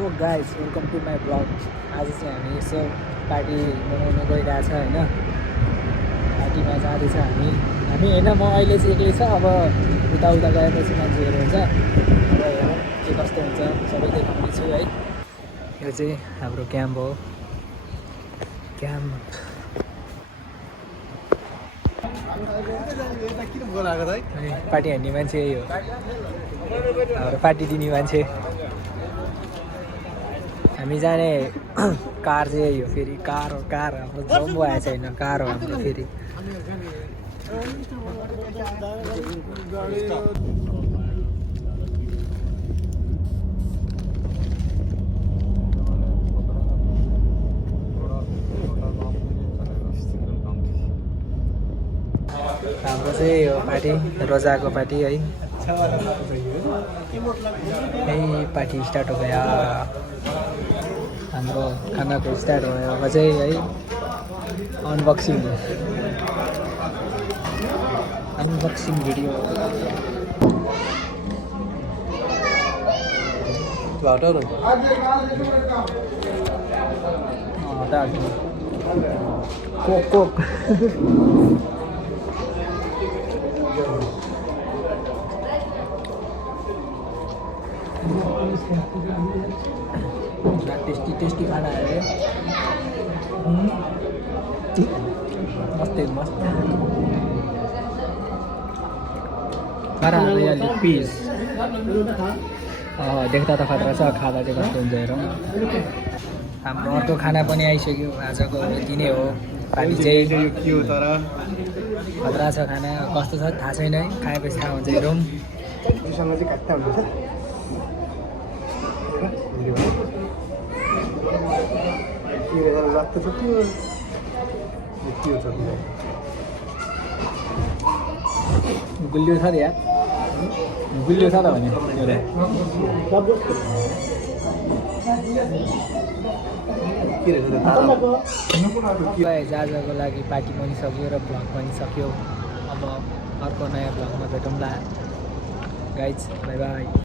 So guys welcome to my blog. आज चाहिँ हामी यसो पार्टी मनाउन गइरहेछ होइन। पार्टीमा जाँदैछ हामी होइन, म अहिले चाहिँ एक्लै छ। अब उता गएपछि मान्छेहरू हुन्छ, अब हेरौँ के कस्तो हुन्छ, सबै देखाउनेछु है। यो चाहिँ हाम्रो क्याम्प हो। क्याम्प पार्टी हान्ने मान्छे यही हो, हाम्रो पार्टी दिने मान्छे। हामी जाने कार चाहिँ यही हो। फेरि कार हाम्रो जम्बो आएछ होइन, कार हो हाम्रो फेरि। हाम्रो चाहिँ यो पार्टी रोजाको पार्टी है। यही पार्टी स्टार्ट हो गयो, हाम्रो खानाको स्टार्ट भयो। अब चाहिँ है अनबक्सिङ भिडियो। कोक टेस्टी खाना है, मस्त खाना पीस देख्दा त खतरा छ, खाँदा चाहिँ कस्तो हुन्छ हेरौँ। हाम्रो अर्को खाना पनि आइसक्यो, आजको यति नै हो। पानी चाहिँ खतरा छ, खाना कस्तो छ थाहा छैन है, खाएपछि थाहा हुन्छ। हेरौँ गुलियो छ या गुलियो छ त भने आजको लागि पार्टी पनि सक्यो र भ्लग पनि सक्यो। अब अर्को नयाँ भ्लगमा भेटौँला गाइज, बाई बाई।